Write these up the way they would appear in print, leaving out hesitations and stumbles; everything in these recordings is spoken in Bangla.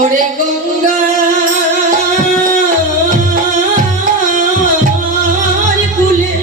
ওরে গঙ্গা কুলে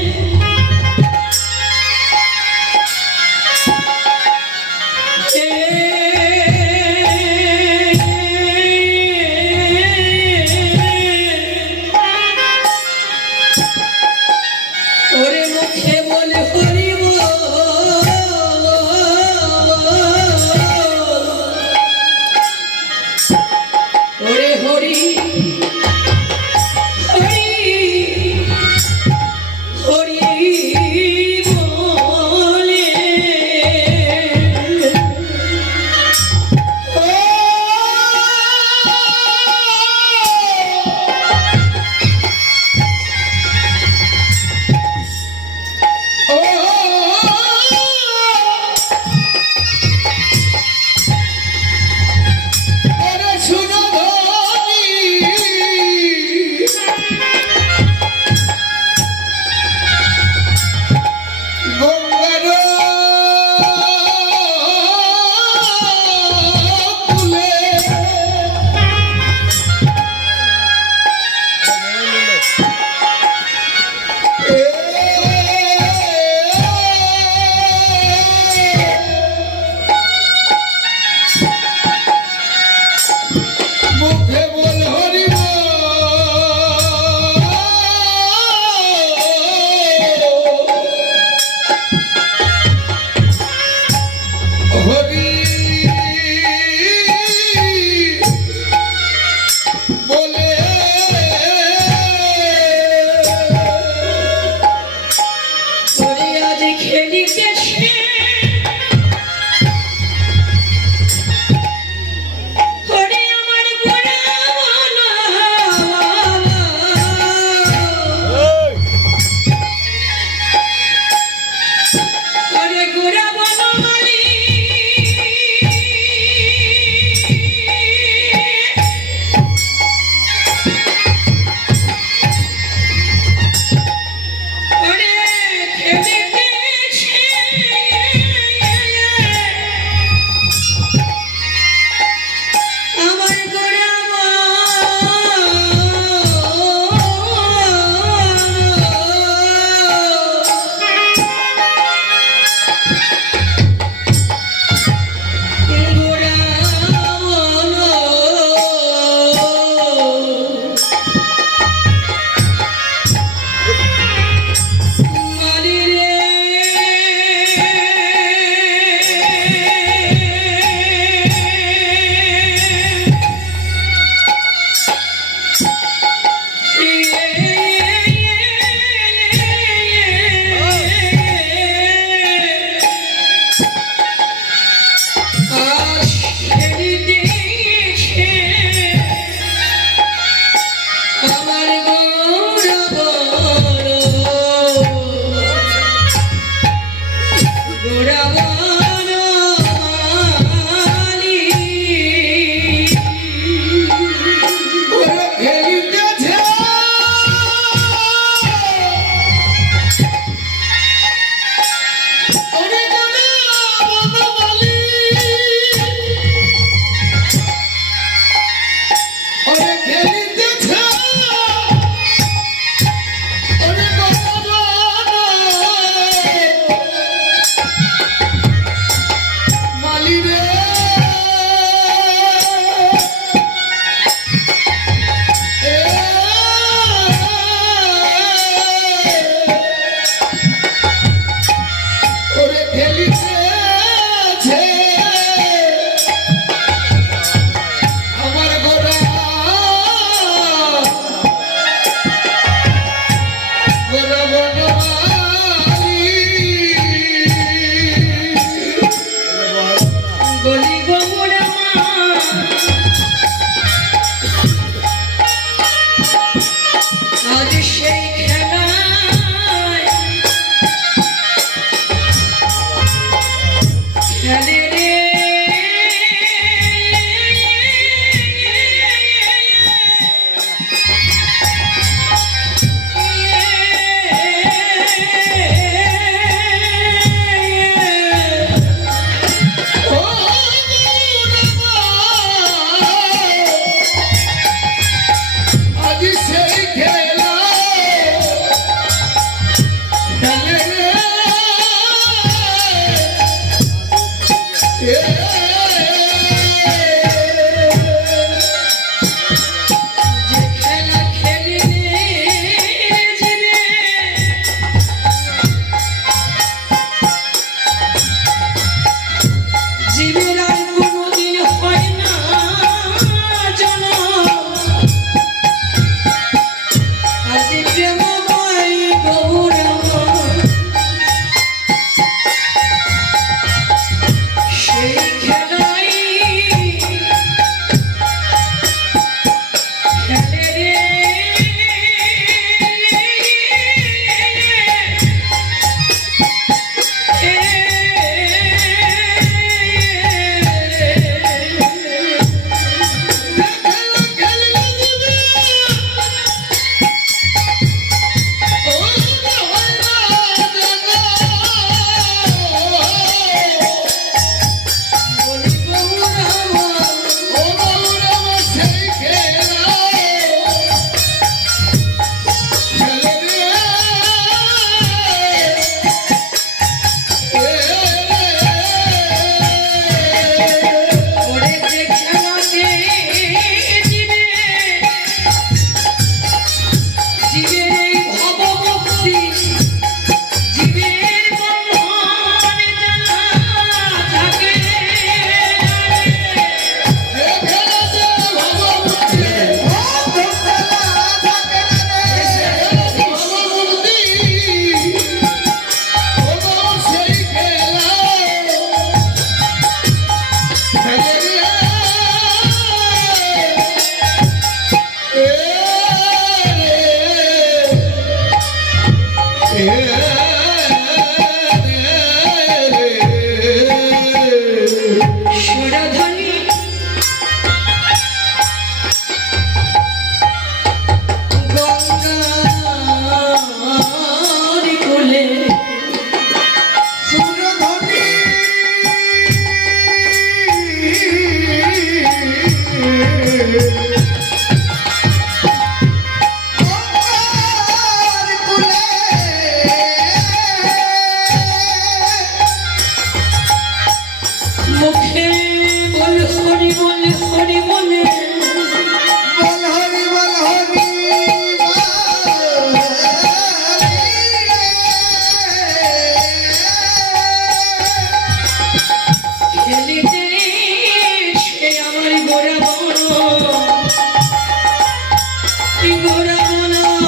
গোরা বনালি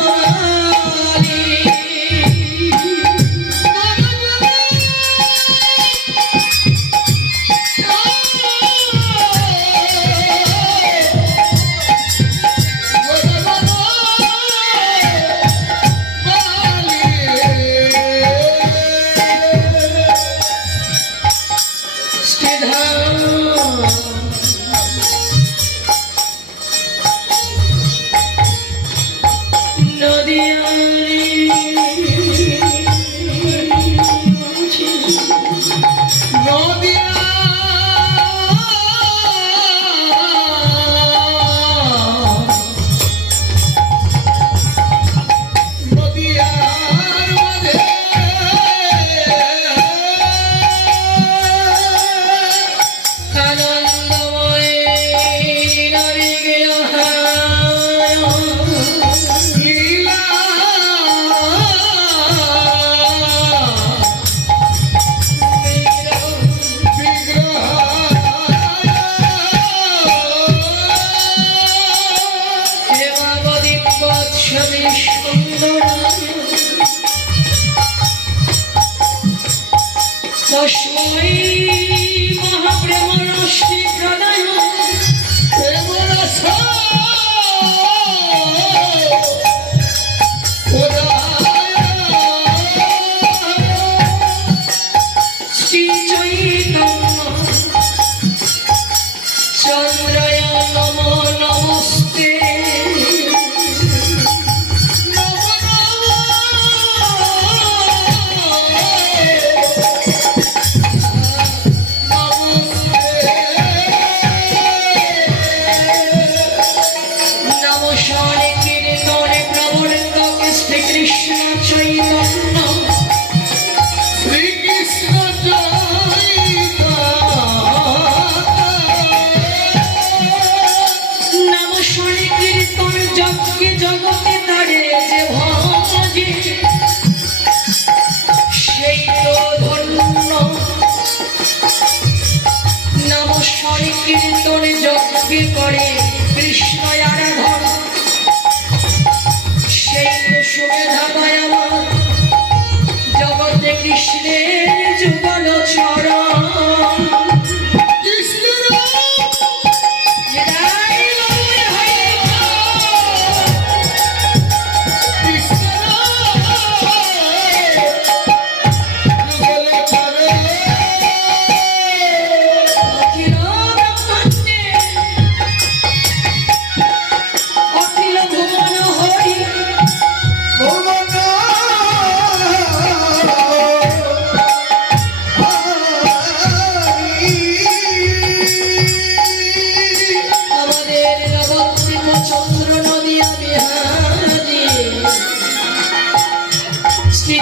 তস্मै মহাপ্রেমরশ্মি প্রদায় শ্রী চৈতন্য চন্দ্রায় নমো নমস্তে জগতে তারে যে ভজে সেই তো ধন্য নাম সংকীর্তনে যজ্ঞে করে কৃষ্ণ আরাধন সেই তো সুমেধাময় আমার জগতে কৃষ্ণের যুগল চরণ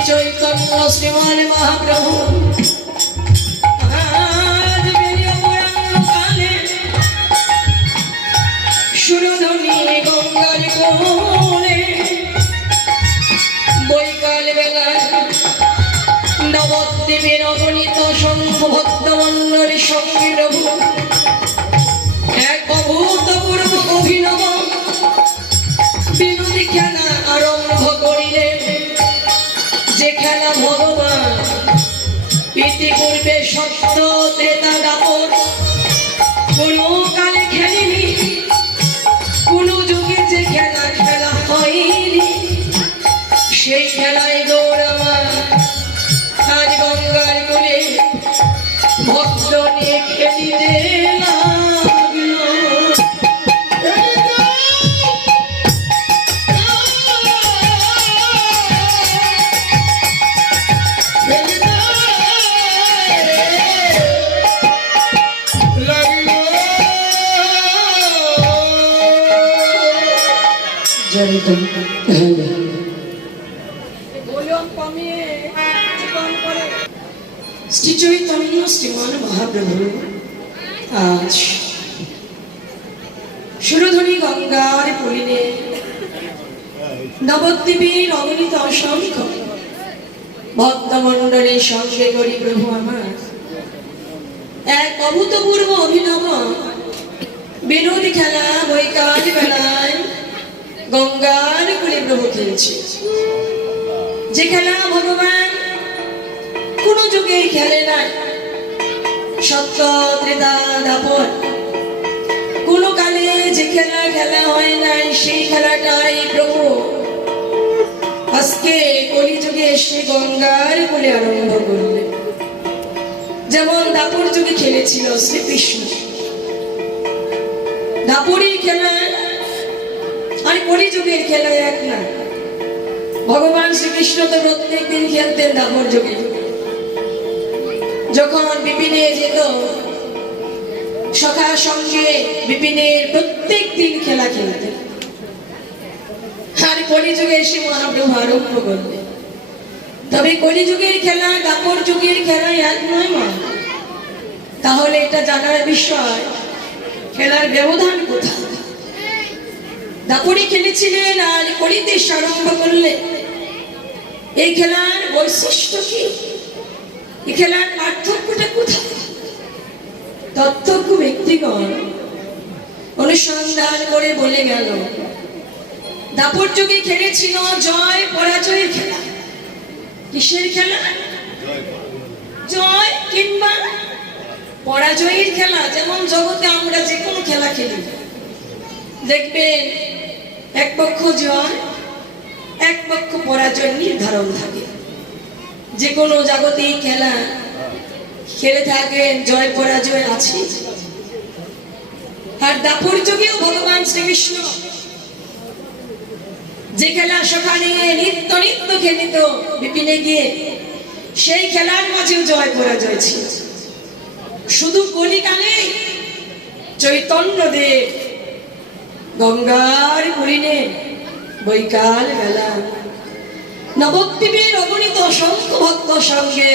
চৈতন্য শ্রীমান মহাপ্রভু আজ বেরিয়ে পুরাণ কালে সুরধ্বনি গঙ্গার কোলে বৈকাল বেলায় নবদ্বীপের অগণিত শঙ্খ ভক্তমণ্ডলীর সঙ্গে প্রভু এক অভূতপূর্ব অভিনব বিনোদী খেলা আরম্ভ করিলেন যে খেলা ভগবান ইতিপূর্বে সত্য ত্রেতা দাপর কোন কালে খেলিনি কোন যুগে যে খেলা খেলা হয়নি সেই খেলায় গৌরমা আজ গঙ্গার কোলে ভক্ত নিয়ে খেলিতে লাগলো শ্রী চৈতন্য শ্রীমান মহাপ্রভু আজ সুরধ্বনি গঙ্গার পুলিনে নবদ্বীপের অগণিত অসংখ্য ভক্তমণ্ডলীর সঙ্গে করি প্রভু আমার এক অভূতপূর্ব অভিনব বিনোদী খেলা বৈকাল বেলায় গঙ্গার কুলে প্রভু খেলছে, যে খেলা ভগবান কোন যুগে খেলে নাই। সত্য ত্রেতা দাপর কোন কালে যে খেলা খেলা হয় নাই, সেই খেলাটাই প্রভু আজকে কলিযুগে এসে গঙ্গার কুলে আরম্ভ করলে। যেমন দাপর যুগে খেলেছিল শ্রীকৃষ্ণ, দাপরের খেলা আর কলিযুগের খেলা এক না। ভগবান শ্রীকৃষ্ণ তো প্রত্যেক দিন খেলতেন দাপর যুগে। যখন বিপিনে যেত সখার সঙ্গে বিপিনের প্রত্যেক দিন খেলা খেলতেন। আর কলিযুগে এসে মহাপ্রভু আরম্ভ করলেন। তবে কলিযুগের খেলা দাপর যুগের খেলা এক নয় মা। তাহলে এটা জানার বিষয়, খেলার ব্যবধান কোথায়? দাপরে খেলেছিলেন আর কলিতে আরম্ভ করলেন। এই খেলার বৈশিষ্ট্য কি? এই খেলার পার্থক্যটা কোথায়? তত্ত্বজ্ঞ ব্যক্তিগণ অনুসন্ধান করে বলে গেল, দাপর যুগে খেলেছিল জয় পরাজয়ের খেলা। কিসের খেলা? জয় কিংবা পরাজয়ের খেলা। যেমন জগতে আমরা যে কোনো খেলা খেলি, দেখবেন এক পক্ষ জয় এক পক্ষ পরাজয় নির্ধারণ থাকে। যে কোনো জাগতিক খেলা খেলে থাকেন, জয় পরাজয় আছে। আর দাপর যুগেও ভগবান শ্রীকৃষ্ণ যে খেলা সেখানে নিত্য নিত্য খেলিত বিপিনে গিয়ে, সেই খেলার মাঝেও জয় পরাজয় ছিল। শুধু কলিকালে চৈতন্যদেব গঙ্গার কুলিনে বৈকাল বেলা নবদ্বীপের অগণিত অসংখ্য ভক্ত সঙ্গে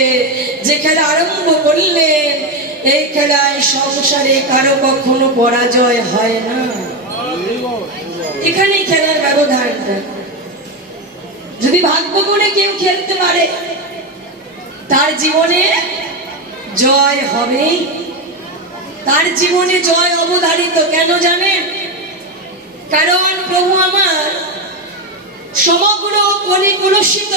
যে খেলা আরম্ভ করলেন, এই খেলায় সংসারে কারো কখনো পরাজয় হয় না। এখানে খেলার ব্যবধানটা। যদি ভাগ্য করে কেউ খেলতে পারে, তার জীবনে জয় হবে, তার জীবনে জয় অবধারিত। কেন জানেন? কারণ প্রভু আমার সমগ্র কলি কলুষিত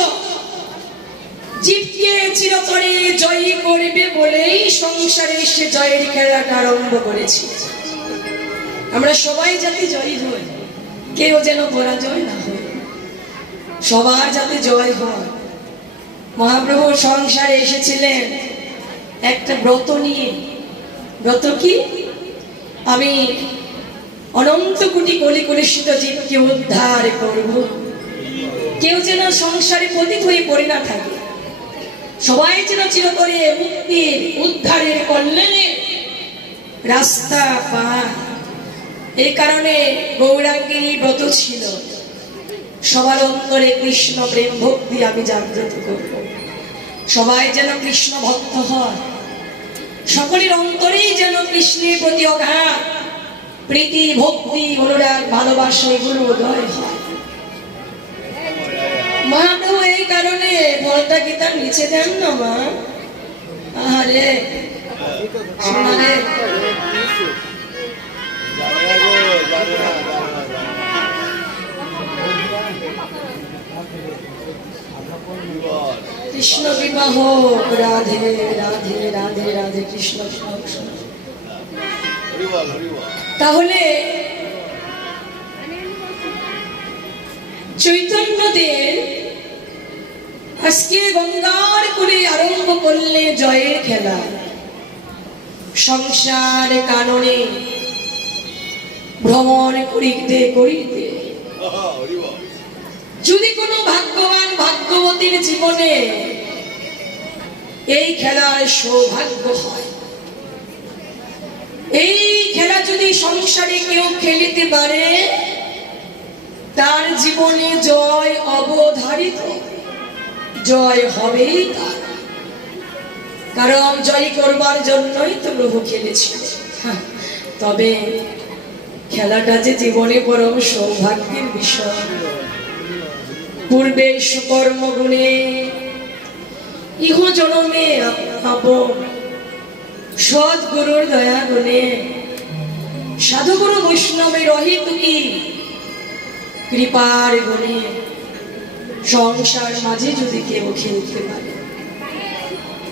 জীবকে চিরতরে জয়ী করবে বলেই সংসারে সে জয়ের খেলাটা আরম্ভ করেছে। আমরা সবাই যাতে জয়ী হই, কেউ যেন পরাজয় না হয়, সবার যাতে জয় হয়। মহাপ্রভু সংসারে এসেছিলেন একটা ব্রত নিয়ে। ব্রত কি? আমি অনন্ত কোটি কলি কলুষিত জীবকে উদ্ধার করব। কেউ যেন সংসারে পতিত হয়ে পড়ে না থাকে, সবাই যেন চিরতরে মুক্তির উদ্ধারের কল্যাণে রাস্তা পায়। এই কারণে গৌরাঙ্গের ব্রত ছিল। সবার অন্তরে কৃষ্ণ প্রেম ভক্তি আমি জাগ্রত করব। সবাই যেন কৃষ্ণ ভক্ত হয়, সকলের অন্তরেই যেন কৃষ্ণের প্রতি অগাধ প্রীতি ভক্তি অনুরাগ ভালোবাসা এগুলো উদয় হয়। মহাপ্রভু এই কারণে বলটা গীতার নিচে দেন না মা। আরে শোনারে, কৃষ্ণ বিবাহ রাধে রাধে রাধে রাধে কৃষ্ণ। তাহলে চৈতন্যদেব আজকে গঙ্গার কুলে আরম্ভ করলে জয়ের খেলা। সংসার কাননে ভ্রমণ করিতে করিতে যদি কোনো ভাগ্যবান ভাগ্যবতীর জীবনে এই খেলার সৌভাগ্য হয়, এই খেলা যদি সংসারে কেউ খেলিতে পারে, তার জীবনে জয় অবধারিত, জয় হবেই তার। কারণ জয় করবার জন্যই তো প্রভু খেলেছিল। তবে খেলাটা যে জীবনে পরম সৌভাগ্যের বিষয়। পূর্বে সুকর্ম গুণে ইহ জনমে আপন সদ্গুরুর দয়া গুণে সাধুগুরু বৈষ্ণবে রহিত কি কৃপার গুণে সংসার মাঝে যদি কেউ খেলতে পারে,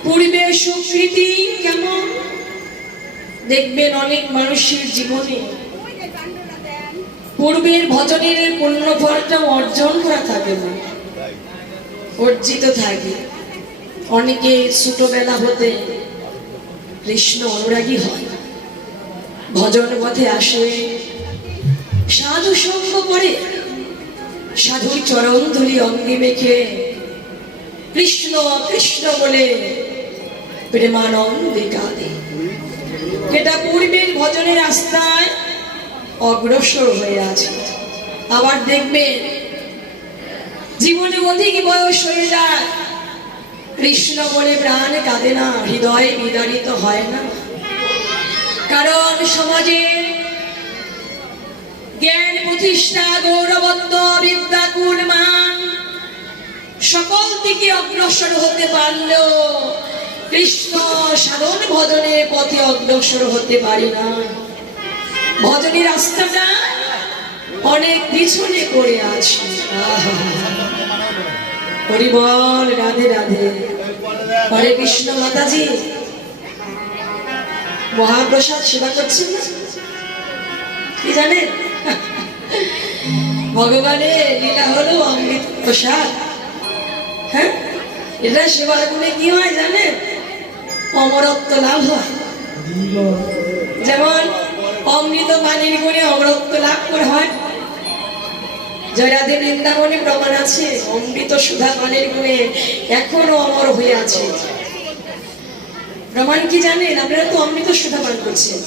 পূর্বের সুকৃতি কেমন দেখবেন অনেক মানুষের জীবনে পূর্বের ভজনের পূর্ণ ফলটা অর্জন করা থাকে না, অর্জিত থাকে। অনেকে ছোটবেলা হতে কৃষ্ণ অনুরাগী হয়, ভজন পথে আসে, সাধু সঙ্গ করে, সাধুর চরণ ধুলি অঙ্গে মেখে কৃষ্ণ কৃষ্ণ বলে প্রেমানন্দে কাঁদে। এটা পূর্বের ভজনের রাস্তায় অগ্রসর হয়ে আছে। আবার দেখবেন জীবনে অধিক বয়স হয়ে যায়, কৃষ্ণ বলে প্রাণ কাঁদে না, হৃদয় বিদারিত হয় না। কারণ সমাজে জ্ঞান প্রতিষ্ঠা, গৌরবত্ব, বিদ্যা, গুণ, মান সকল দিকে অগ্রসর হতে পারলেও কৃষ্ণ সাধন ভজনের পথে অগ্রসর হতে পারে না। ভজনের রাস্তাটা অনেক পিছনে পড়ে আছে। হরি বল, রাধে রাধে, হরে কৃষ্ণ। মাতাজি মহাপ্রসাদ সেবা করছেন না, কি জানেন? ভগবানের লীলা হলো অমৃত প্রসাদ। হ্যাঁ, এটা সেবা করলে কি হয় জানেন? অমরত্ব লাভ হয়। যেমন অমৃত পানির গুণে অমরত্ব লাভ করে হয়। জয়রাধে বৃন্দাবনে প্রমাণ আছে, অমৃত সুধা পানির গুণে এখনো অমর হয়ে আছে। প্রমাণ কি জানেন? আপনারা তো অমৃত সুধা পান করছেন,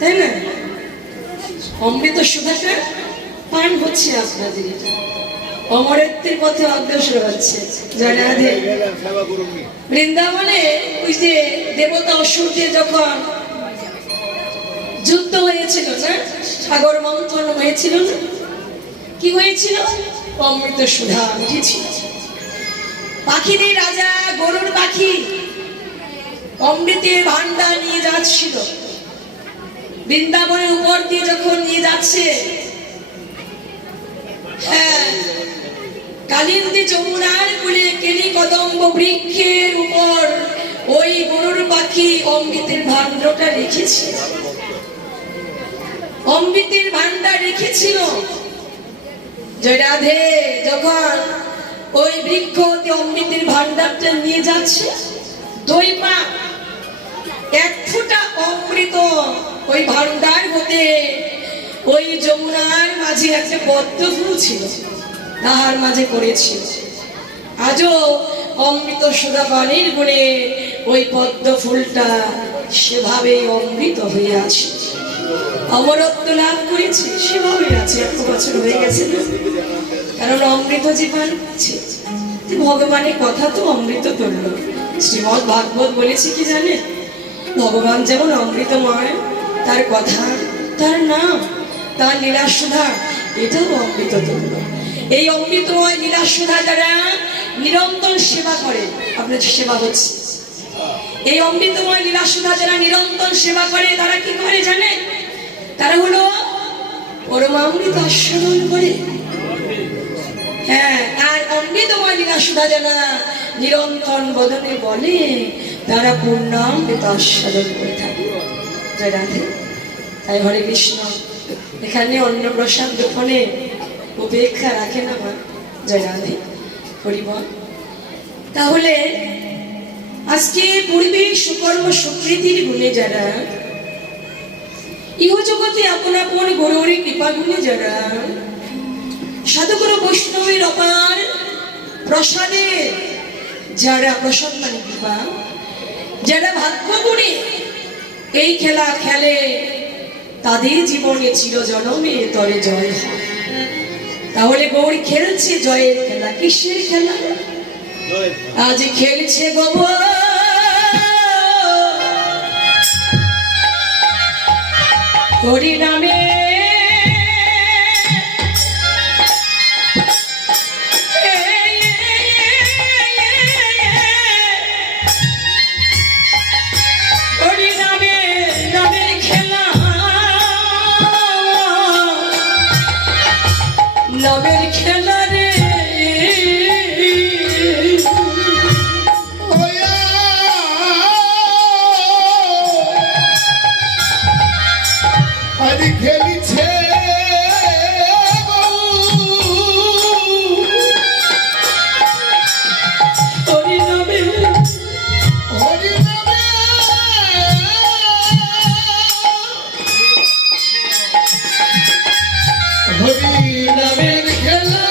তাই না? অমৃত সুধাটা পান হচ্ছে আপনাদের, এটা অমরত্বের পথে অগ্রসর হচ্ছে। জয়রাধে। বৃন্দাবনে ওই যে দেবতা অসুরদের যখন যুদ্ধ হয়েছিল না, সাগর মন্থন হয়েছিল না, কি হয়েছিল? অমৃত সুধা মিটেছিল। পাখিদের রাজা গরুর পাখি অমৃতের ভান্ডার নিয়ে যাচ্ছিল, বৃন্দাবনের উপর দিয়ে যখন নিয়ে যাচ্ছে, হ্যাঁ, কালিন্দী যমুনার কূলে কেলি কদম্ব বৃক্ষের উপর ওই গরুর পাখি অমৃতের ভান্ডারটা রেখেছিল, অমৃতের ভান্ডার রেখেছিল। জয়রাধে যখন ওই বৃক্ষ অমৃতের ভান্ডারটা নিয়ে যাচ্ছে, দুই পা এক ফোঁটা অমৃত ওই ভান্ডার হতে ওই যমুনার মাঝে একটা পদ্ম ফুল ছিল, তাহার মাঝে পড়েছিল। আজও অমৃত সুধা পানির গুণে ওই পদ্ম ফুলটা সেভাবে অমৃত হয়ে আছে, অমরত্ব লাভ করেছে, সেভাবে আছে। 1 বছর হয়ে গেছে না, কারণ অমৃত জীবন আছে। ভগবানের কথা তো অমৃত তুল্য। শ্রীমদ ভাগবত বলেছে কি জানে? ভগবান যেমন অমৃতময়, তার কথা, তার নাম, তার লীলা সুধা, এটাও অমৃত তুল্য। এই অমৃতময় লীলা সুধা যারা নিরন্তর সেবা করে, আপনার সেবা হচ্ছে, এই অমৃতময় লীলা সুধা যারা নিরন্তর সেবা করে, তারা কি করে জানে? তারা হলো পরমামৃত আস্বাদন করে। হ্যাঁ, আর অমৃতময় লীলা সুধা যারা নিরন্তর বদনে বলে, তারা পূর্ণামৃত আস্বাদন করে থাকে। জয় রাধে। তাই হরে কৃষ্ণ, এখানে অন্ন প্রসাদ দোকানে উপেক্ষা রাখে না মা। জয় রাধে, হরি বল। তাহলে আজকে পূর্বে সুকর্ম সুকৃতির গুণে যারা, ইহজগতে আপন আপন গুরুর কৃপা গুণে যারা, সাধুগুরু বৈষ্ণবের অপার প্রসাদে যারা, প্রসাদ মানে কৃপা, যারা ভাগ্য গুণে এই খেলা খেলে, তাদের জীবনে চিরজনমে তরে জয় হয়। তাহলে গৌরী খেলছে জয়ের খেলা। কিসের খেলা? আজ খেলছে গোবর হরি নামে, নামের খেলা রে আরে খেলিছে হরি নামে হরি নামে হরি নামের খেলা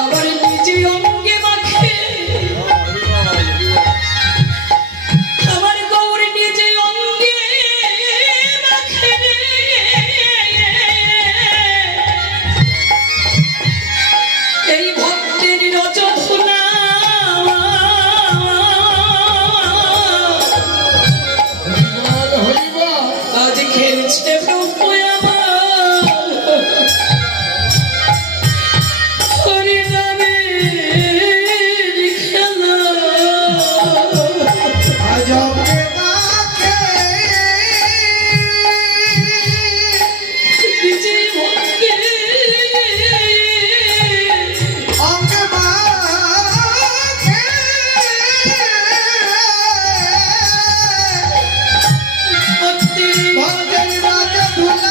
আবার নিজে অঙ্গে মাখে আমার গৌর নিজে অঙ্গে মাখে এই ভক্তের রজধুলা হরিবল হরিবল আজ খেলছে ব্রহ্ম আমার হরি নামের খেলা আজকে মাকে নিজে অঙ্গে অঙ্গে মাকে ভক্তের ভক্তের রাজা ধুলা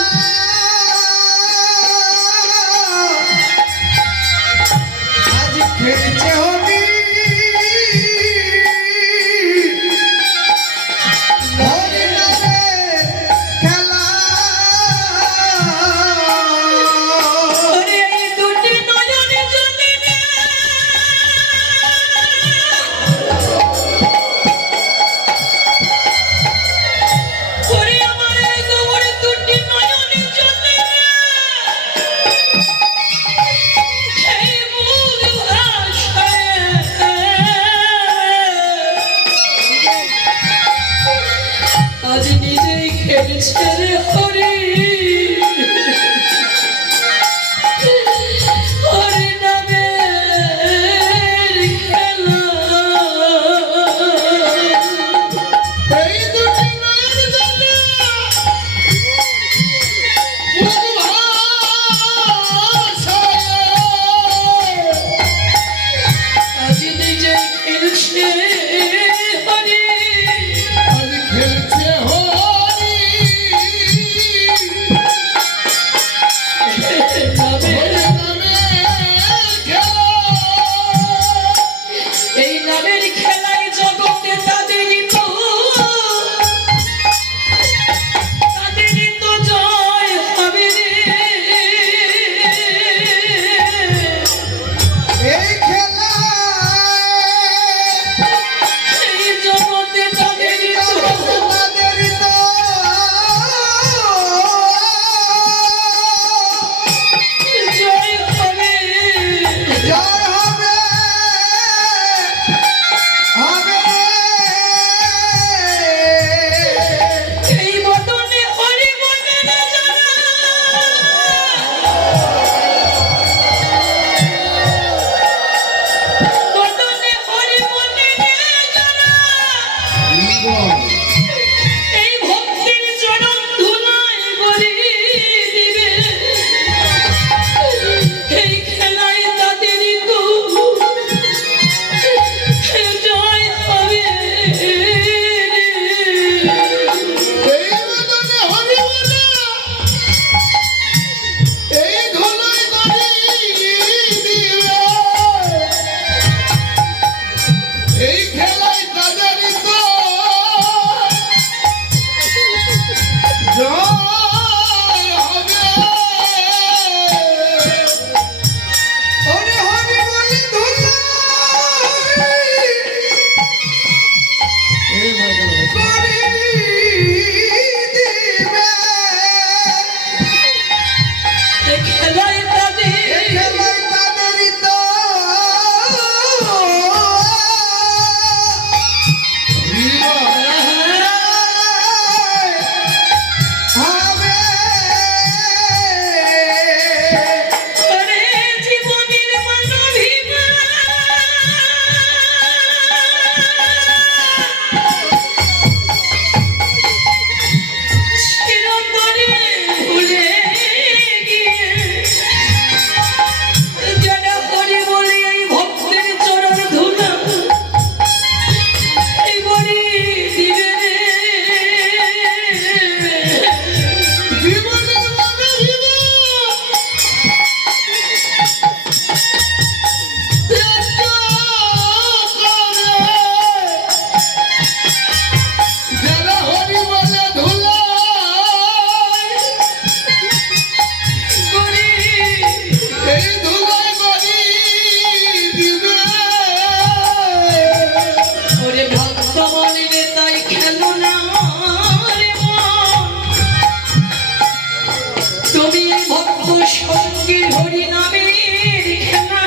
হরি নামের খেলা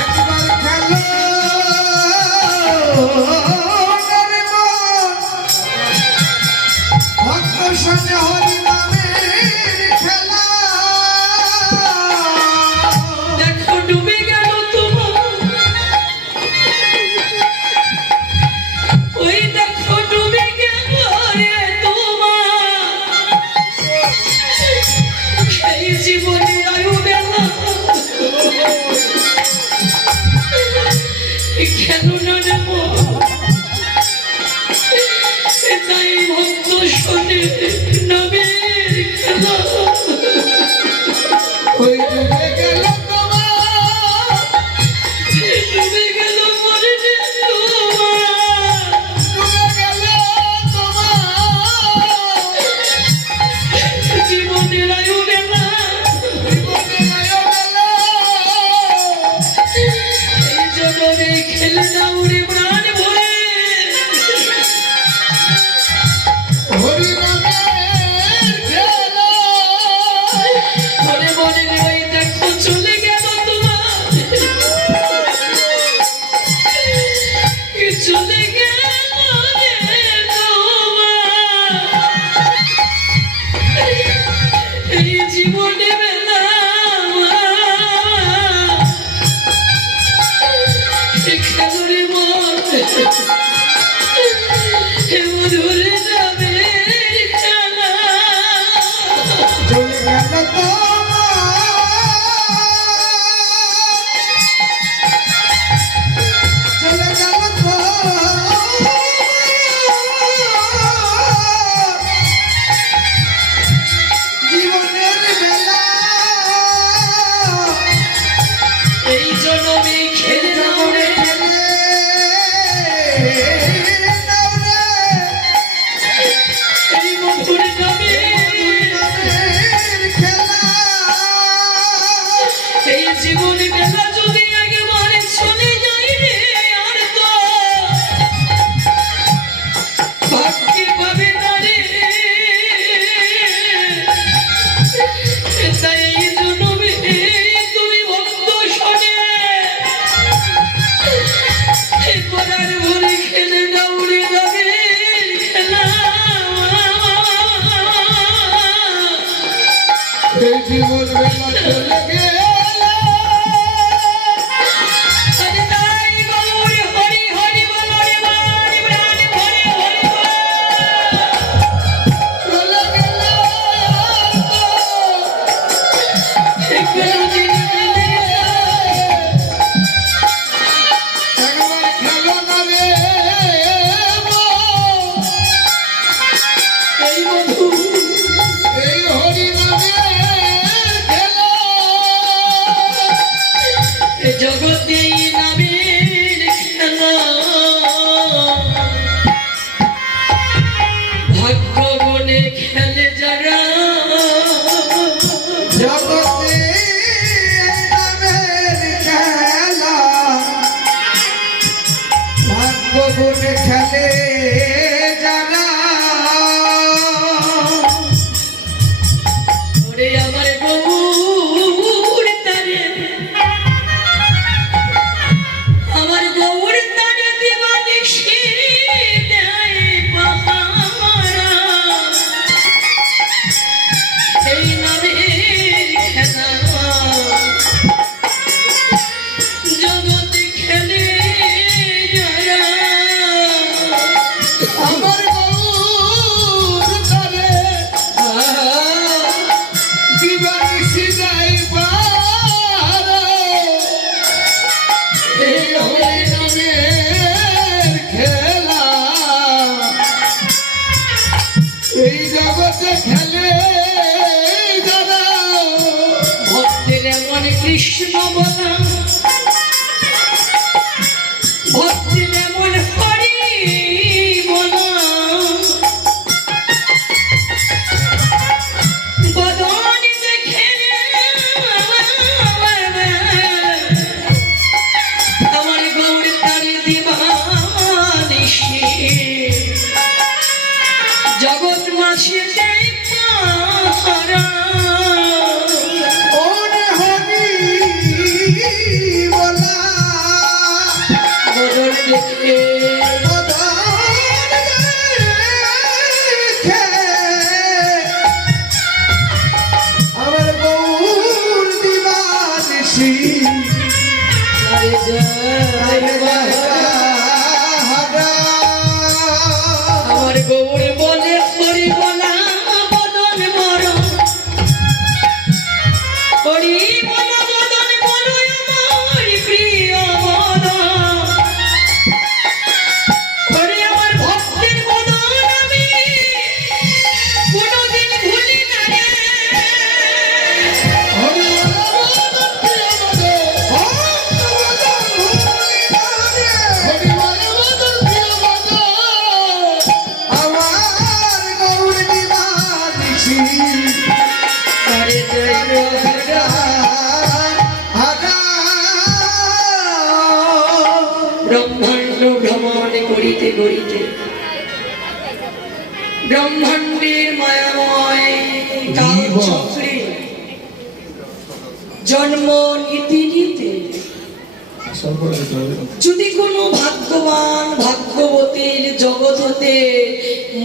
একবার খেলো রে মন, ভক্ত সঙ্গে হরি নামের খেলা। দেখো ডুবে গেল তোমার ওই দেখো ডুবে গেল রে তোমার এই জীবনের আয়ু বেলা কেন না নেব তাই ভক্ত শোনে নবীর খেলা ওই ডুবে গেল তোমার, ডুবে গেল মরে রে তোমার ডুবে গেল তোমার, জীবনের আয়ু বেলা জীবনের আয়ো বেলা। এই জনমে খেলে না উড়ে প্রাণ ভরে হরি নামের খেলা। মনে মনে ওই দেখো চলে গেল তোমার চলে গেল রে তোমার এই জীবনে বেলা খেলুরে মন মধুরে যাবে খেলা চলে গেল তোমার, চলে গেল তোমার, জীবনের বেলা। এই জনমে খেলে নাও রে এই মধুর নামে এই জীবন বেলা যদি একেবারে চলে যাই রে আর তো ভাগ্যে পাবে না রে তাই এই জন্যে তুমি ভক্ত শোনে পরার ভরে খেলে নাও রে রবের খেলা এই জীবন বেলা চলে গেল, আরে তাই গৌর হরি হরি বল রে মান প্রাণ ভরে হরি বল চলে গেল কোনদিন মিলে একবার খেলো না রে মন, এই মধু এই হরি নামের খেলা। জগতে নামের খেলা ভাগ্য গুণে খেলে যারা জগতে নামের খেলা, ভাগ্য গুণে খেলে যারা। ওরে আমার গৌর তারে আমার গৌর তারে দিবানিশি দেয় পাহারা এই নামের খেলা জগতে খেলে যারা আমার গৌর তারে দিবানিশি দেয় পাহারা। এই হরি নামের খেলা, এই জগতে খেলে যারা। ভক্তের এমন কৃষ্ণ বলা ভক্তের এমন হরি বলা বদন দেখে আমার গৌর তারে দিবানিশি জগৎ মাঝে দেয় পাহারা লিখে আমার গৌর দিবানিশি আরে জয় হারা আমার গৌর বলে করিব না বদন বড় করিব না বদন বড় আমার প্রিয় বদন ওরে আমার ভক্তের বদন আমি কোনোদিন ভুলি না রে আমার গৌর দিবানিশি আরে জয় ব্রহ্মাণ্ড ভ্রমণ করিতে করিতে ব্রহ্মাণ্ডের মায়াময় কালচক্রে জন্ম নিতে নিতে যদি কোনো ভাগ্যবান ভাগ্যবতীর জগৎ হতে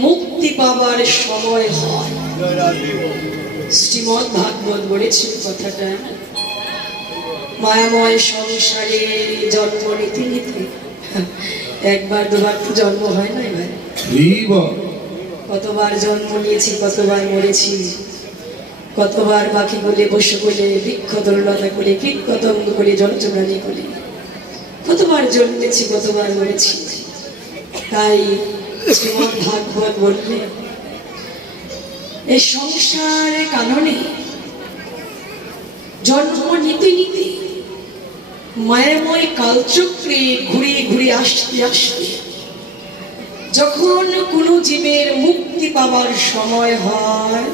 মুক্তি পাবার সময় হয়, শ্রীমদ্ ভাগবত বলেছেন কথাটা, মায়াময় সংসারে জন্ম নিতে নিতে একবার দুবার তো জন্ম হয় না এবার কতবার জন্ম নিয়েছি, কতবার মরেছি, কতবার পাখি বলে পশু বলে বৃক্ষ তরুলতা করে কীট পতঙ্গ করে জলচপ্রাণী করে কতবার জন্মেছি, কতবার মরেছি। তাই শ্রীমদ্ ভাগবত বললে এই সংসারের কারণে জন্ম নিতে নিতে মায়াময় কালচক্রে ঘুরে ঘুরে আসতে আসতে যখন কোনো জীবের মুক্তি পাবার সময় হয়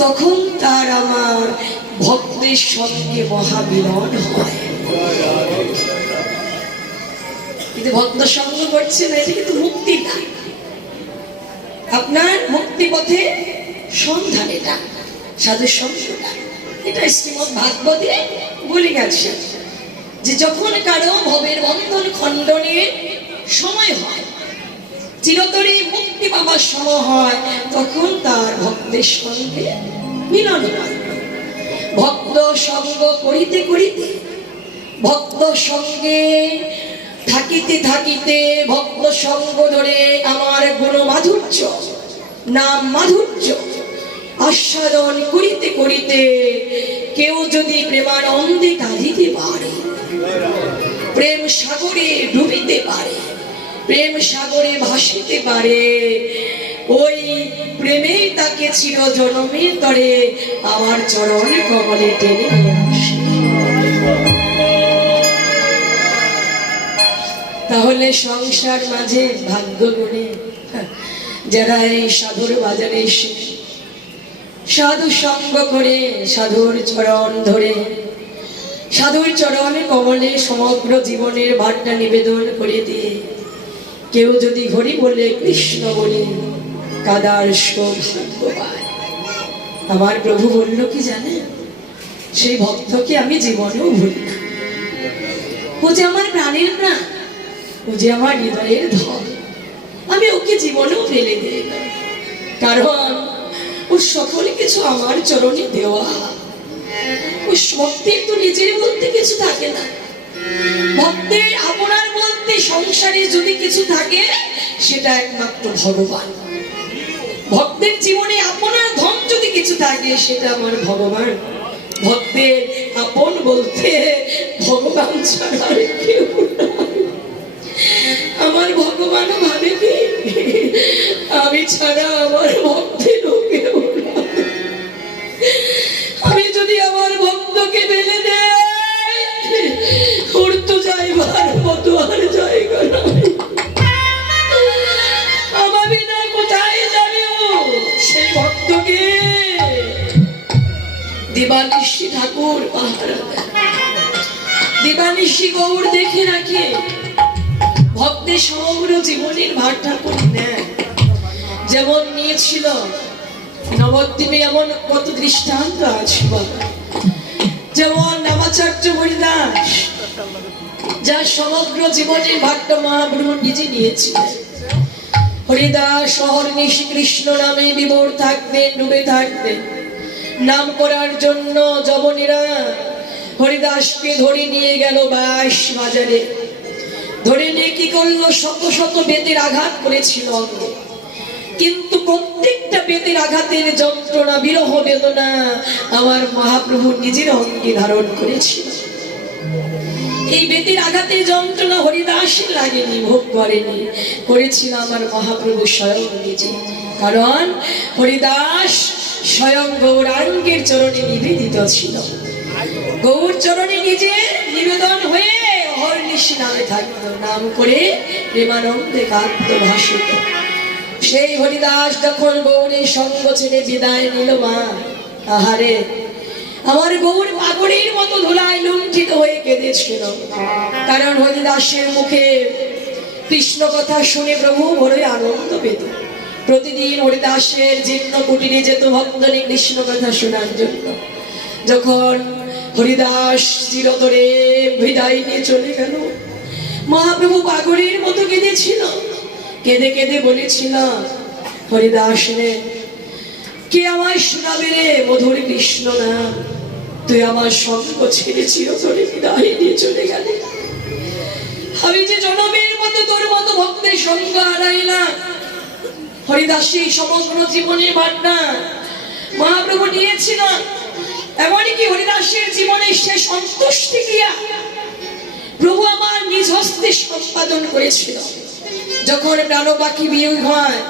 তখন তার আমার ভক্তের সঙ্গে মহামিলন হয়। কিন্তু ভক্ত সঙ্গ করছে না, এটা কিন্তু মুক্তি না, আপনার মুক্তি পথে সন্ধান, এটা সাধু সঙ্গটা। এটা শ্রীমদ্ ভাগবতে বলে গেছে যে যখন কারো ভবের বন্ধন খণ্ডনের সময় হয়, চিরতরে মুক্তি পাবার সময় হয়, তখন তার ভক্তের সঙ্গে মিলন হয়। ভক্ত সঙ্গ করিতে করিতে, ভক্ত সঙ্গে থাকিতে থাকিতে, ভক্ত সঙ্গ ধরে আমার গুণ মাধুর্য নাম মাধুর্য আস্বাদন করিতে করিতে কেউ যদি প্রেমানন্দে কাঁদিতে পারে, প্রেম সাগরে ডুবিতে পারে, প্রেম সাগরে ভাসিতে পারে, ওই প্রেমেই তাকে চিরজনমের তরে আমার চরণ কমলে টেনে নিয়ে আসে। তাহলে সংসার মাঝে ভাগ্য গুণে যারা এই সাধুর বাজারে এসে সাধু সঙ্গ করে, সাধুর চরণ ধরে, সাধুর চরণে কমলে সমগ্র জীবনের ভারটা নিবেদন করে দিয়ে কেউ যদি হরি বলে কৃষ্ণ বলে কাদার সৌভাগ্য পায়, আমার প্রভু বলল কি জানে, সেই ভক্তকে আমি জীবনেও ভুলি না। ও যে আমার প্রাণের প্রাণ, ও যে আমার হৃদয়ের ধন, আমি ওকে জীবনেও ফেলে দিই না, কারণ ওর সকল কিছু আমার চরণে দেওয়া। ওই ভক্তের তো নিজের বলতে কিছু থাকে না, ভক্তের আপনার বলতে সংসারে যদি কিছু থাকে সেটা একমাত্র ভগবান। ভক্তের জীবনে আপনার ধন যদি কিছু থাকে সেটা আমার ভগবান। ভক্তের আপন বলতে ভগবান ছাড়া আর কেউ নাই। আমার ভগবান ভাবে কি আমি ছাড়া আমার ভক্তেরও কেউ নাই। আমি যদি আমার ভক্তকে ফেলে দেয় উড়তো যাইবার মতো আর জায়গা নাই। আমার বিনা কোথায় যাবে ও সেই ভক্তকে? দিবানিশি ঠাকুর পাহারা দেয়, দিবানিশি গৌর দেখে রাখে, ভক্তের সমগ্র জীবনের ভার ঠাকুর নেয়। যেমন নিয়েছিল নবদ্বীপে, এমন কত দৃষ্টান্ত আছে। যেমন নামাচার্য হরিদাস, যার সমগ্র জীবনের ভারটা মহাপ্রভু নিজে নিয়েছিলেন। হরিদাস অহর্নিশ কৃষ্ণ নামে বিভোর থাকতেন, ডুবে থাকতেন। নাম করার জন্য যবনেরা হরিদাসকে ধরে নিয়ে গেল বাঁশ বাজারে। ধরে নিয়ে কি করলো, শত শত বেতের আঘাত করেছিল অঙ্গে। কিন্তু প্রত্যেকটা বেতের আঘাতের যন্ত্রণা, বিরহ বেদনা আমার মহাপ্রভু নিজের অঙ্গে ধারণ করেছিল। এই বেতের আঘাতের যন্ত্রণা হরিদাসের লাগেনি, ভোগ করেনি, করেছিল আমার মহাপ্রভু স্বয়ং নিজে। কারণ হরিদাস স্বয়ং গৌরাঙ্গের চরণে নিবেদিত ছিল। গৌর চরণে নিজে নিবেদন হয়ে অহর্নিশ নামে থাকতো, নাম করে প্রেমানন্দে কাঁদত, ভাসিত। সেই হরিদাস যখন গৌরের সঙ্গ ছেড়ে বিদায় নিল, মা আহারে আমার গৌর পাগড়ির মতো ধুলায় লুণ্ঠিত হয়ে কেঁদেছিল। কারণ হরিদাসের মুখে কৃষ্ণ কথা শুনে প্রভু বড়ই আনন্দ পেত। প্রতিদিন হরিদাসের জীর্ণ কুটিরে যেত ভক্তনী কৃষ্ণ কথা শোনার জন্য। যখন হরিদাস চিরতরে বিদায় নিয়ে চলে গেল, মহাপ্রভু পাগড়ির মতো কেঁদেছিল। কেঁদে কেঁদে বলেছিল, হরিদাস রে, কে আমায় শোনাবে রে মধুর কৃষ্ণ নাম? তুই আমার সঙ্গ ছেড়ে চিরতরে বিদায় নিয়ে চলে গেলে। আমি যে জনমের মতো তোর মতো ভক্তের সঙ্গ হারাইলাম। হরিদাসের সমগ্র জীবনের ভান্ডার মহাপ্রভু নিয়েছিল। এমনকি হরিদাসের জীবনের শেষ সন্তুষ্টি ক্রিয়া প্রভু আমার নিজ হস্তে সম্পাদন করেছিল। যখন প্রাণ পাখি বিয়োগ হয়,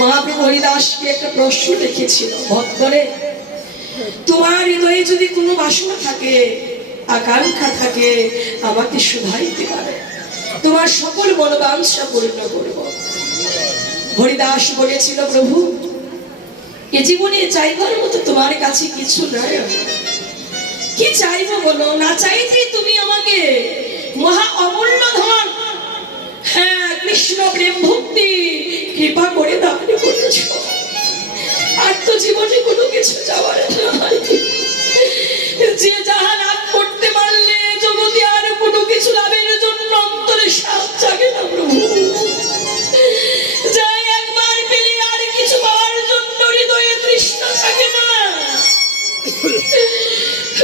মহাপ্রভু হরিদাসকে একটা প্রশ্ন রেখেছিল, ভক্তরে তোমার হৃদয়ে যদি কোনো বাসনা থাকে, আকাঙ্ক্ষা থাকে, আমাকে শুধাইতে পারে, তোমার সকল মনোবাঞ্ছা পূর্ণ করব। হরিদাস বলেছিল, প্রভু এ জীবনে চাইবার মতো তোমার কাছে কিছু নাই। কি চাইবো বলো? না চাইতে তুমি আমাকে মহা অমূল্য ধন, হ্যাঁ কৃষ্ণ প্রেম ভক্তি কৃপা করে দান করেছ। আর তো জীবনে কোনো কিছু চাওয়ার নাই। যে যাহা লাভ করতে পারলে জগতে আর কোনো কিছু লাভের জন্য অন্তরে সাপ জাগে না প্রভু। যাই একবার পেলে আর কিছু পাওয়ার জন্য হৃদয়ে তৃষ্ণা থাকে না।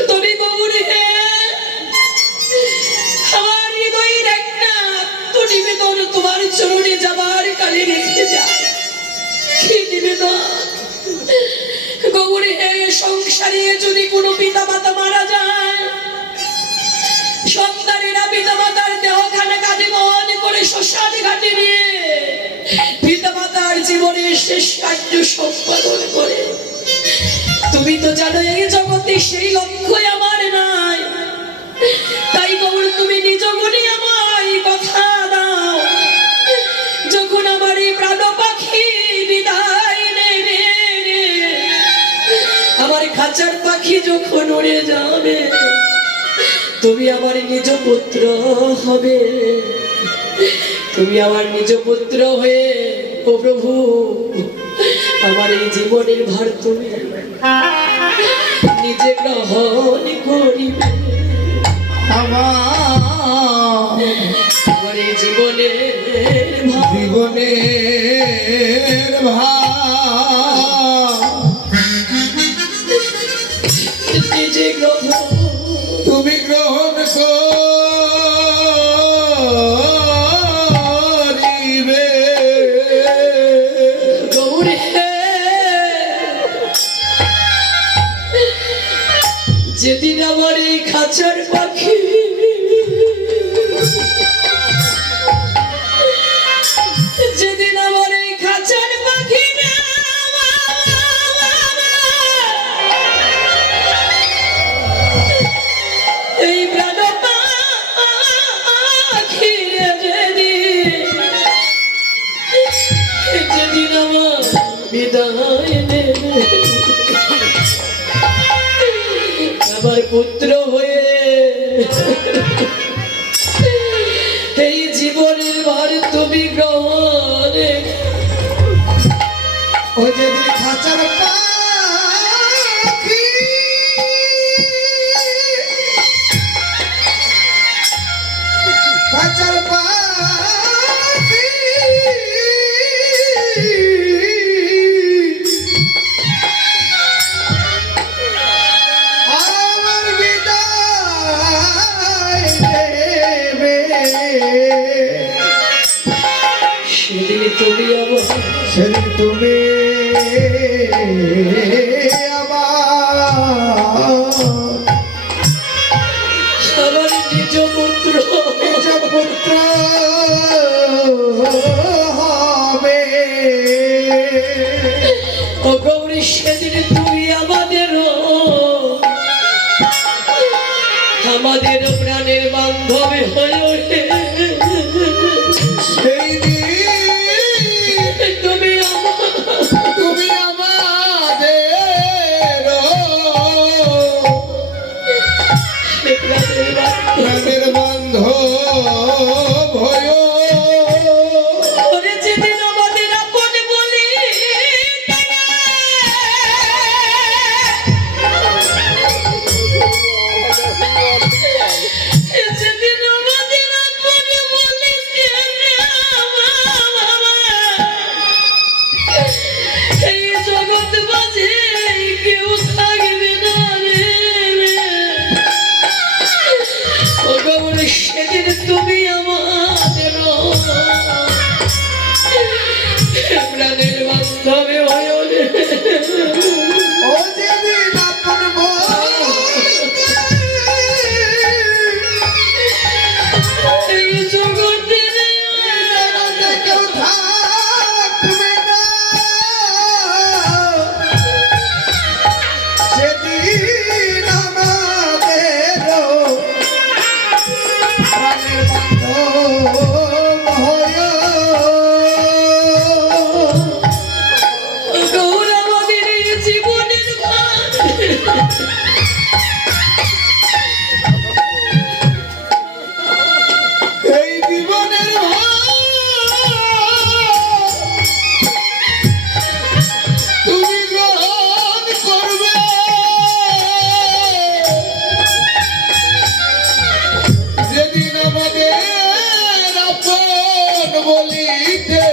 তবে গৌরে আমার হৃদয়ের একটা আত্মনিবেদন তোমার চরণে যাবার কালে রেখে যায়। কি নিবেদন? গৌরে সংসারে যদি কোনো পিতা মাতা মারা যায়, সন্তানেরা পিতা মাতার দেহখানা কাঁধে বহন করে শ্মশান ঘাটে নিয়ে পিতা মাতার জীবনের শেষ কার্য সম্পাদন করে। তুমি তো জানো এই জগতে সেই লক্ষ্যই আমার নাই। তাই গৌর তুমি নিজ গুণে আমায় কথা দাও, যখন আমার এই প্রাণ পাখি বিদায় নেবে, আমার খাঁচার পাখি যখন উড়ে যাবে, তুমি আমার নিজ পুত্র হবে। তুমি আমার নিজ পুত্র হয়ে ও প্রভু আমার এই জীবনের ভার তুমি নিজে গ্রহণ করিবে। আমার এই জীবনের নিজে গ্রহণ তুমি গ্রহণ করিবে। গৌরে যেদিন আমার এই খাঁচার পাখি যেদিন আমার এই খাঁচার পাখি এই প্রাণ পাখি যেদিন আমার বিদায় নেবে, আমার পুত্র হয়ে এই জীবনের ভার তুমি গ্রহণ। ও যেদিন খাঁচার পাখি খাঁচার পাখি আমার নিজ পুত্র নিজ পুত্র হবে। ও গৌরী, সেদিন তুমি আমাদের প্রাণের বান্ধবী হয়ে ওঠে। সেই দিন তুমি তুমি আমাদের প্রাণের বান্ধব হয়। ওরে যেদিন আমাদের আপন বলি যেদিন আমাদের আপন বলি এই জগৎ বাজে কেউ থাকবে না রে। ও গৌরী, সেদিন তুমি আমাদের প্রাণের বান্ধবী হয়ে ওঠে। ও যেদিন আপন এই জগতে কেউ থাকবে না, সেদিন আমাদের প্রাণের বান্ধব হয়। গৌর আমাদের এই জীবনের ভার, এই জীবনের তুমি গ্রহণ করবে। যেদিন আমাদের আপন বলিতে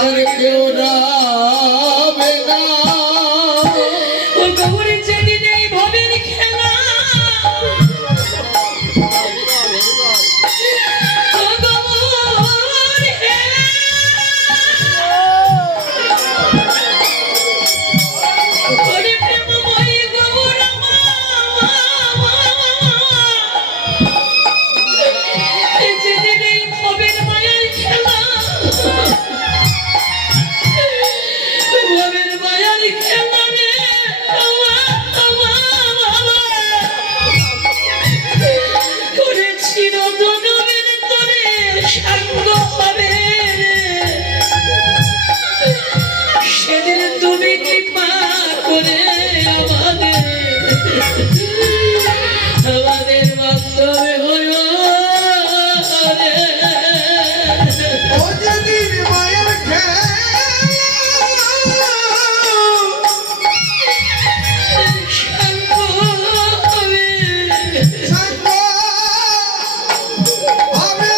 আর কেউ রাবে না। ও গৌরী, যেদিন এই ভবের খেলা ও গৌর হে, ওরে প্রেমময়ী গৌর যেদিন এই ভবের মায়ের খেলা ভবের মায়ের খেলা রে করেছিল জনমের তরে সাঙ্গ হবে রে। সেদিন তুমি কৃপা করে আমাদের বান্ধবী হইও রে। ও যেদিন মায়ের সাঙ্গ হবে সাঙ্গ হবে,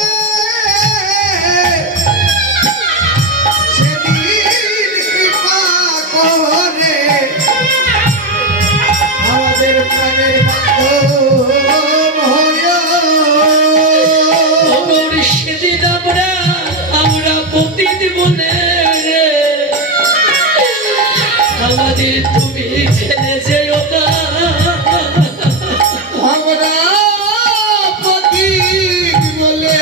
সেদিন কৃপা করে আমাদের প্রাণের বান্ধব হয়। খবর সেদিন আমরা পতিত বলে রে আমাদের তুমি ফেলে যেও না। আমরা পতিত বলে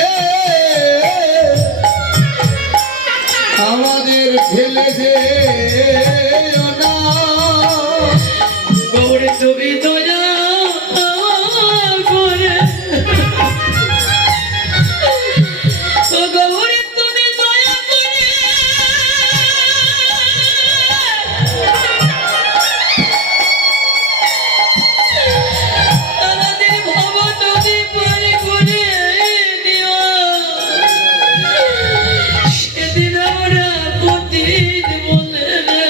আমাদের ফেলে যেও না। গৌর তুমি দয়া করে, ও গৌর তুমি দয়া করে আমাদের ভব নদী পারে করে নিও। সেদিন আমরা পতিত বলে রে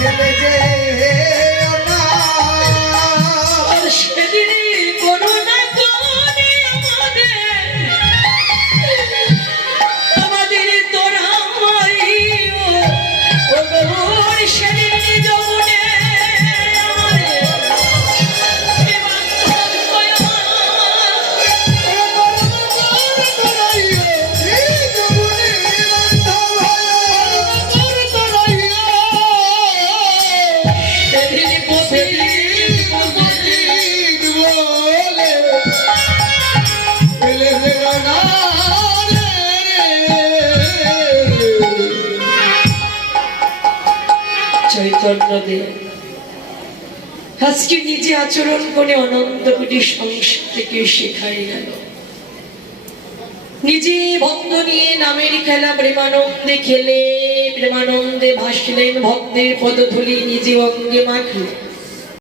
ফেলে যে না আর সেদিনই করুণা করে আমাদের তোরা ও গৌর সেদিনই যৌনে চৈতন্যদেব আজকে নিজে আচরণ করে অনন্ত কোটি সংসার থেকে শেখাই গেল। নিজে ভক্ত নিয়ে নামের খেলা প্রেমানন্দে খেলে প্রেমানন্দে ভাসলেন, ভক্তের পদধূলি নিজে অঙ্গে মাখলেন।